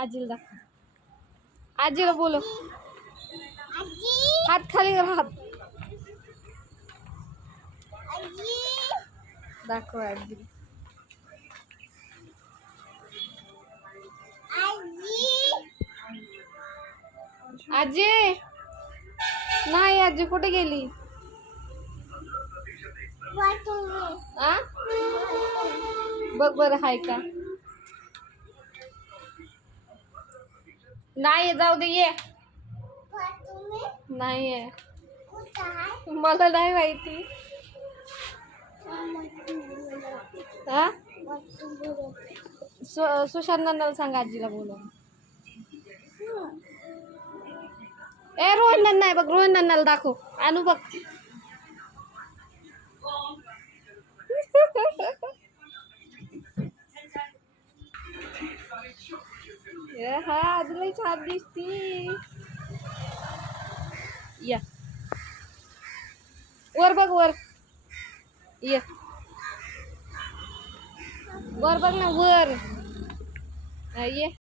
आजीला दाखव. आजीला आजी. हात खाली कर हात. आजी. दाखव आजी. आजी. नाही आजी कुठे गेली? बघ बरं हाय का? नाही जाऊ दे ये. नाही आहे मला नाही माहिती. हा? सु सुशांत नंदाला सांग आजीला बोलव ए रोहन नाही आहे बघ रोहन दाखव. आणू बघ. हा आजीला छान दिसती. या. वर बघ वर. ये. वर बघ ना वर. ये.